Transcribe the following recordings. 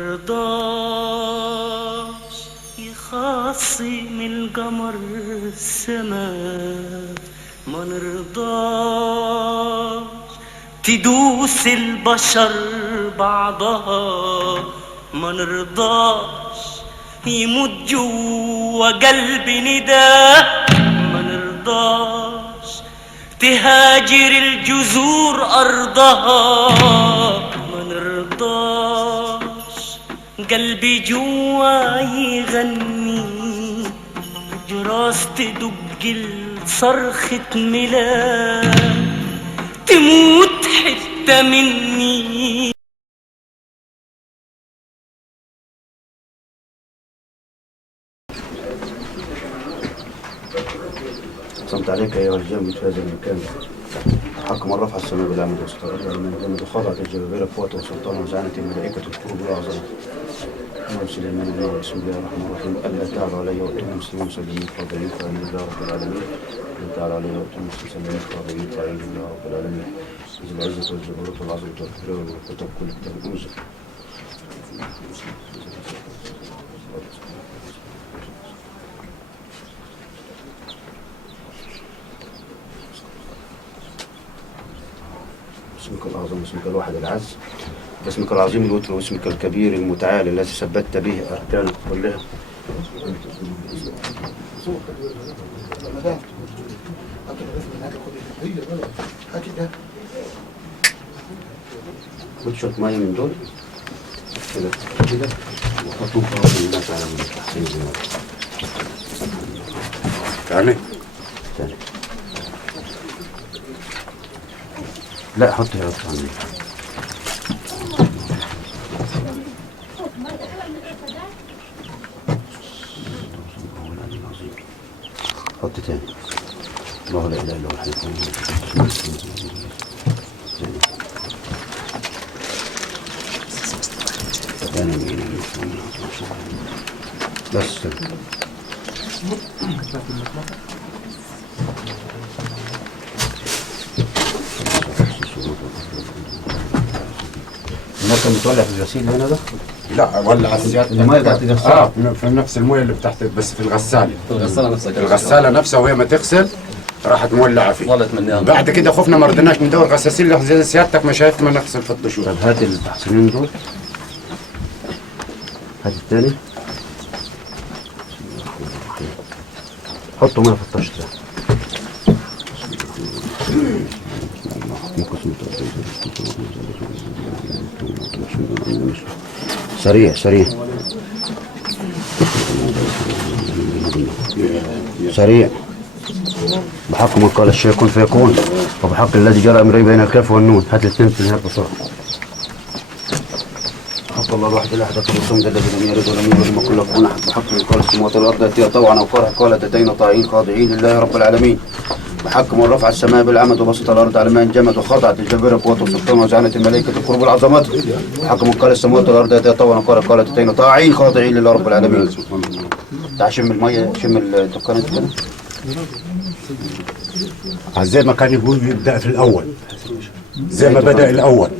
مرضاش يخاصم القمر السماء، ما نرضاش تدوس البشر بعضها، ما نرضاش يموت جوا قلبي نداء، ما نرضاش تهاجر الجذور أرضها، ما نرضاش قلبي جوا يغني جراس تدق صرخة ميلاد تموت حتة مني. صمت عليك أيها الجامد في هذا المكان، حكم الرفع السماء بالعمد واستقرار من الجامد وخضعت الجبابرة قوة وسلطان وزعنة الملائكة الكروب والأعظم. اللهم سليمان الله بسم الله الرحمن الرحيم. ألا تعلوا علي وأتوني مسلمين مسلمين قادرين فأمين الله رب العالمين. ألا تعلوا علي وأتوني مسلمين قادرين فأمين الله رب العالمين. ذي العزة والجبروت والعظمة والكبرياء والكتب كل كتاب أنزل. اسمك الأعظم واسمك الواحد العز، اسمك العظيم الوتر واسمك الكبير المتعال الذي ثبتت به أركانك كلها. خد شوية مية من دول كده كده وحطهم في أرض الناس على من تحسين الزمان. تاني لا حط يا أطفال عندي. حط تاني. الله لا إله إلا هو الحي القيوم. بس النار كان بتولع في الغسيل هنا ده؟ لا ولع السيادة المية بتاعت الغسالة في نفس المية اللي بتحت بس في الغسالة. في الغسالة نفسها الغسالة نفسها وهي ما تغسل راحت مولعة فيه. ظلت منها. بعد كده خفنا ما رضيناش ندور غساسين زي سيادتك ما شايف ما نغسل في الطشور. طب هات التحصينين دول. هات التاني. حطوا ميه في الطش ده. سريع سريع سريع. بحق من قال الشيء كن فيكون وبحق الذي جرى امري بين الكاف والنون. هات الاثنين في النهايه بسرعه. حق الله الواحد الاحد الصمد الذي لم يلد ولم يولد ولم يكن له كفوا احد. بحق من قال السماوات والارض اتيا طوعا او كرها قالت اتينا طائعين خاضعين لله رب العالمين. بحق من رفع السماء بالعمد وبسط الارض على ما انجمد وخضعت الجبابره قوه وسلطان وزعنت الملائكه القرب والعظمات. بحق من قال السماوات والارض اتيا طوعا او كرها قالت اتينا طائعين خاضعين لله رب العالمين. تعال شم الميه شم الدكان انت كده. زي ما كان يقول يبدأ في الأول زي ما بدأ الأول.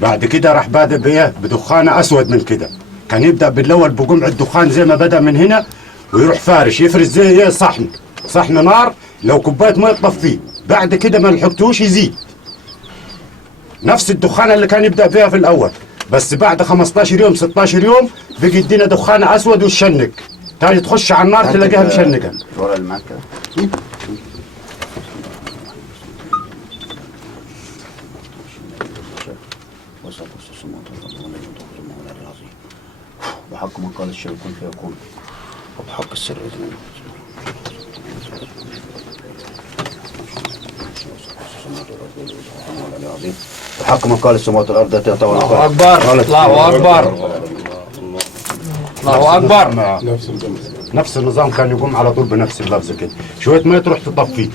بعد كده راح بادئ بإيه؟ بدخانة أسود من كده. كان يبدأ بالأول بجمع الدخان زي ما بدأ من هنا ويروح فارش يفرش زي إيه صحن نار. لو كوباية مية تطفيه. بعد كده ما لحقتوش يزيد نفس الدخانة اللي كان يبدأ فيها في الأول. بس بعد 15 يوم 16 يوم بيجي يدينا دخانة أسود وتشنق. تاني تخش على النار تلاقيها مشنقة. الورقه اللي معاك كده. بحق من قال الشيء كن فيكون وبحق السر إذن. بحق من قال السماوات والارض اتيا طوعا. الله اكبر الله اكبر الله اكبر. نفس النظام كان يقوم على طول بنفس اللفظ كده. شويه ميه تروح تطفيه.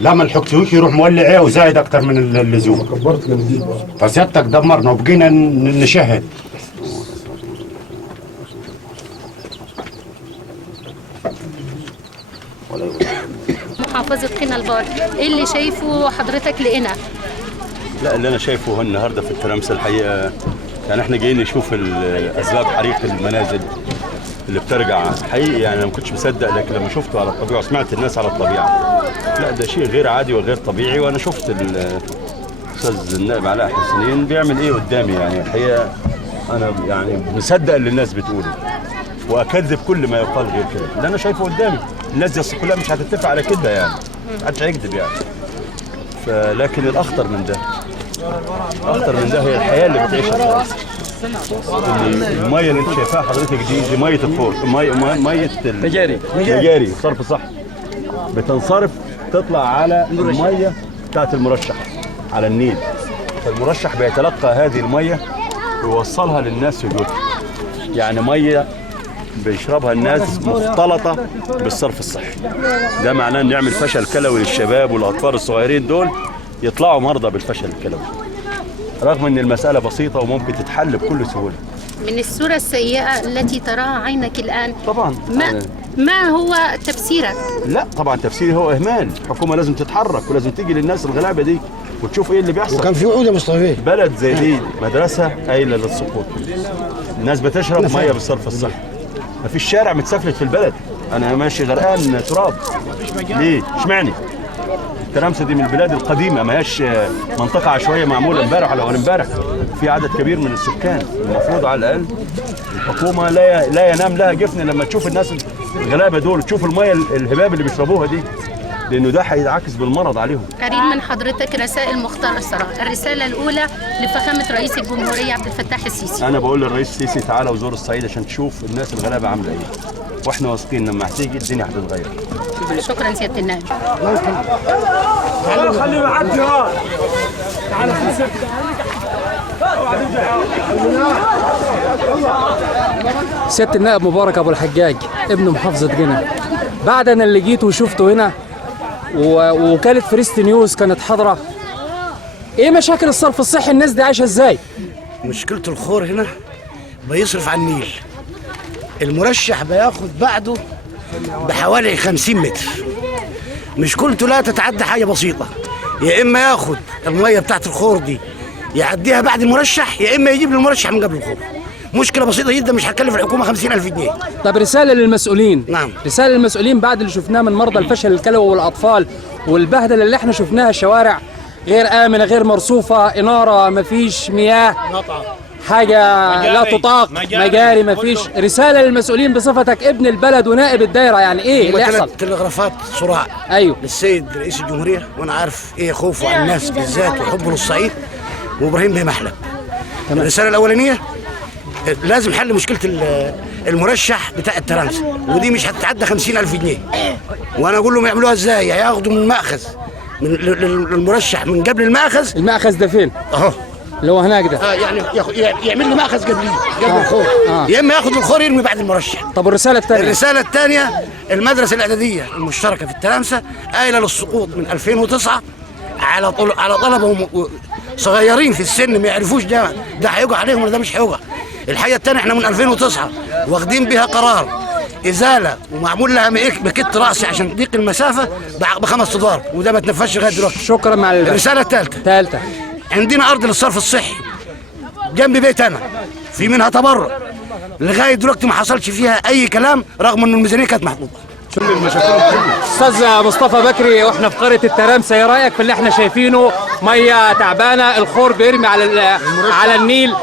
لا ما لحقتوش يروح مولع وزايد اكتر من اللزوم. كبرت جنبيه فسيادتك دمرنا وبقينا نشهد. محافظة قنا البار، ايه اللي شايفه حضرتك لقنا؟ لا اللي انا شايفه النهارده في الترامس الحقيقه يعني احنا جايين نشوف اسباب حريق المنازل اللي بترجع حقيقي. يعني انا ما كنتش مصدق، لكن لما شفته على الطبيعه وسمعت الناس على الطبيعه، لا ده شيء غير عادي وغير طبيعي. وانا شفت الاستاذ النائب علاء حسنين بيعمل ايه قدامي. يعني الحقيقه انا يعني مصدق اللي الناس بتقوله واكذب كل ما يقال غير كده، اللي انا شايفه قدامي. الناس دي كلها مش هتتفق على كده، يعني محدش هيكذب يعني. لكن الاخطر من ده هي الحياه اللي بتعيشها الناس. الميه اللي انت شايفاها حضرتك دي ميه الخور، ميه مجاري صرف صحي، بتنصرف تطلع على الميه بتاعت المرشح على النيل. فالمرشح بيتلقى هذه الميه ويوصلها للناس في بيوتهم. يعني ميه بيشربها الناس مختلطه بالصرف الصحي. ده معناه ان نعمل فشل كلوي للشباب والاطفال الصغيرين دول يطلعوا مرضى بالفشل الكلوي، رغم ان المساله بسيطه وممكن تتحل بكل سهوله. من الصورة السيئة التي تراها عينك الآن طبعا ما هو تفسيرك؟ لا طبعا تفسيري هو اهمال. الحكومه لازم تتحرك ولازم تيجي للناس الغلابه دي وتشوف ايه اللي بيحصل. وكان في وعود يا مصطفى. بلد زي دي مدرسه قايله للسقوط. الناس بتشرب ميه بالصرف الصحي، مفيش شارع متسفلت في البلد. انا ماشي غرقان تراب. ليه؟ اشمعنى؟ الترامسه دي من البلاد القديمه، ما هياش منطقه عشوائيه معموله امبارح ولا اول امبارح. في عدد كبير من السكان، المفروض على الاقل الحكومه لا ينام لها جفن لما تشوف الناس الغلابه دول، تشوف الميه الهباب اللي بيشربوها دي، لانه ده هينعكس بالمرض عليهم. أريد من حضرتك رسائل مختصرة. الرسالة الأولى لفخامة رئيس الجمهورية عبد الفتاح السيسي. أنا بقول للرئيس السيسي تعالى وزور الصعيد عشان تشوف الناس الغلابة عاملة إيه، وإحنا واثقين لما هتيجي الدنيا هتتغير. شكرا سيادة النائب. خليه يعدي. تعالى سيادة النائب مبارك أبو الحجاج ابن محافظة جنة، بعد أنا اللي جيت وشفته هنا ووكالة فريست نيوز كانت حاضرة، إيه مشاكل الصرف الصحي؟ الناس دي عايشة إزاي؟ مشكلة الخور هنا بيصرف على النيل، المرشح بياخد بعده بحوالي 50 متر، مشكلته لا تتعدى حاجة بسيطة، يا إما ياخد المية بتاعت الخور دي يعديها بعد المرشح، يا إما يجيب المرشح من قبل الخور. مشكلة بسيطة جدا مش هتكلف الحكومة 50,000 جنيه. طب رسالة للمسؤولين. نعم. رسالة للمسؤولين بعد اللي شفناه من مرضى الفشل الكلوي والأطفال والبهدلة اللي احنا شفناها، الشوارع غير آمنة، غير مرصوفة، إنارة، مفيش مياه، حاجة لا تطاق، مجاري مفيش. رسالة للمسؤولين بصفتك ابن البلد ونائب الدايرة، يعني إيه اللي يحصل؟ تلغرافات صراع. أيوه. للسيد رئيس الجمهورية، وأنا عارف إيه خوفه على الناس بالذات وحبه للصعيد، وإبراهيم بيه محلب. الرسالة الأولانية لازم حل مشكلة المرشح بتاع الترامسة، ودي مش هتتعدى 50,000 جنيه. وأنا أقول لهم يعملوها إزاي؟ هياخدوا من المأخذ من المرشح من قبل المأخذ. المأخذ ده فين؟ أهو اللي هو هناك ده. يعني يعمل له مأخذ قبل الخور، يا إما ياخد الخور يرمي بعد المرشح. طب الرسالة الثانية؟ الرسالة الثانية المدرسة الإعدادية المشتركة في الترامسة قايلة للسقوط من 2009 على طلبهم صغيرين في السن ما يعرفوش ده هيوقع عليهم ولا ده مش هيوقع. الحاجة الثانية احنا من 2009 واخدين بها قرار إزالة ومعمول لها مكت رأسي عشان تضيق المسافة ب5 أدوار، وده ما تنفذش لغاية دلوقتي. شكرا. مع الرسالة الثالثة عندنا أرض للصرف الصحي جنب بيت أنا، في منها تبرع، لغاية دلوقتي ما حصلش فيها أي كلام رغم إن الميزانية كانت محطوطة. استاذ مصطفى بكري، واحنا في قريه الترامسه، ايه رايك في اللي احنا شايفينه؟ ميه تعبانه، الخور بيرمي على النيل،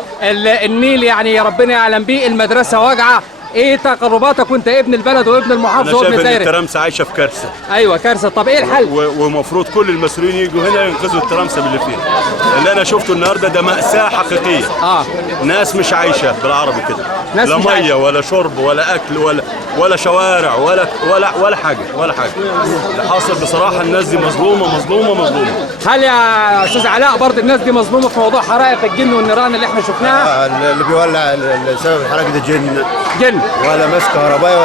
النيل يعني ربنا يعلم بيه، المدرسه واجعه. ايه تقرباتك وانت ابن البلد وابن المحافظه وابن الدايره؟ انا شايف ان الدايره الترامسه عايشه في كارثه. ايوه كارثه. طب ايه الحل؟ ومفروض كل المسؤولين يجوا هنا ينقذوا الترامسه باللي فيها. اللي انا شفته النهارده ده مأساة حقيقيه. ناس مش عايشه بالعربي كده، لا ميه ولا شرب ولا اكل ولا شوارع ولا حاجه اللي حاصل بصراحه الناس دي مظلومه. هل يا استاذ علاء برضه الناس دي مظلومه في موضوع حرائق الجن والنيران اللي احنا شفناها؟ اللي بيولع سبب الحرائق ده جن ولا ماس كهربائي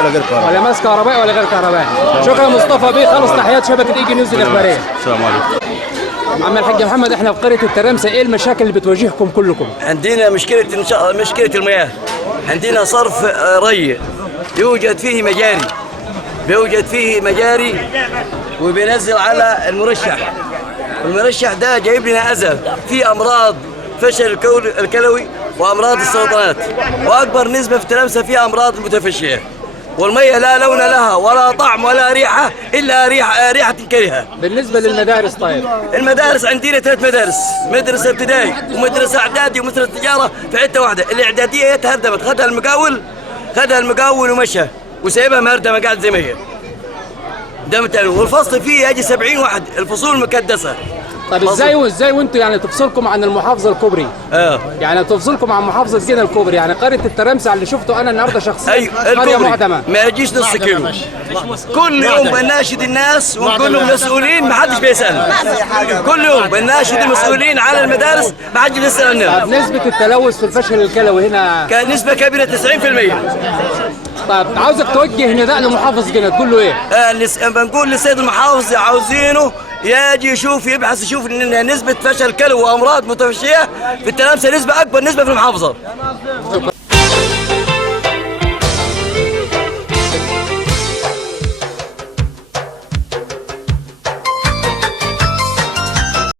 ولا غير كهربائي. شكرا مصطفى بيه، خلص تحيات شبكه ايجي نيوز الاخباريه. السلام عليكم. عم الحاج محمد، احنا في قريه الترامسه، ايه المشاكل اللي بتواجهكم كلكم؟ عندنا مشكله المياه، عندنا صرف ري يوجد فيه مجاري وبينزل على المرشح ده جايب لنا اذى في امراض فشل الكلوي وامراض السرطانات، واكبر نسبه في التلامسه فيها امراض المتفشيه. والميه لا لون لها ولا طعم ولا ريحه الا ريحه كريهه. بالنسبه للمدارس طيب؟ المدارس عندنا 3 مدارس، مدرسه ابتدائي ومدرسه اعدادي ومدرسه تجاره في حته واحده. الاعداديه تهدمت، خدها المقاول ومشى وسايبها مهردمه قاعد زي ما هي. والفصل فيه يجي 70 واحد، الفصول مكدسه. طب ازاي وانتوا يعني تفصلكم عن المحافظه الكبرى؟ يعني تفصلكم عن محافظه جنة الكبرى، يعني قريه الترمسة اللي شفته انا النهارده شخصيا قريه معدمه ما يجيش نص كيلو. كل يوم بناشد الناس ونقول لهم مسؤولين ما حدش بيسال. كل يوم بناشد المسؤولين على المدارس ما حدش بيسال عننا. نسبه التلوث في الفشل الكلوي هنا كان نسبه كبيره 90%. طيب عاوزك توجه نداء لمحافظ جنة تقول له ايه؟ بنقول للسيد المحافظ عاوزينه يجي يشوف يبحث يشوف ان نسبه فشل كلوي وامراض متفشيه في التلامسه نسبه اكبر نسبه في المحافظه.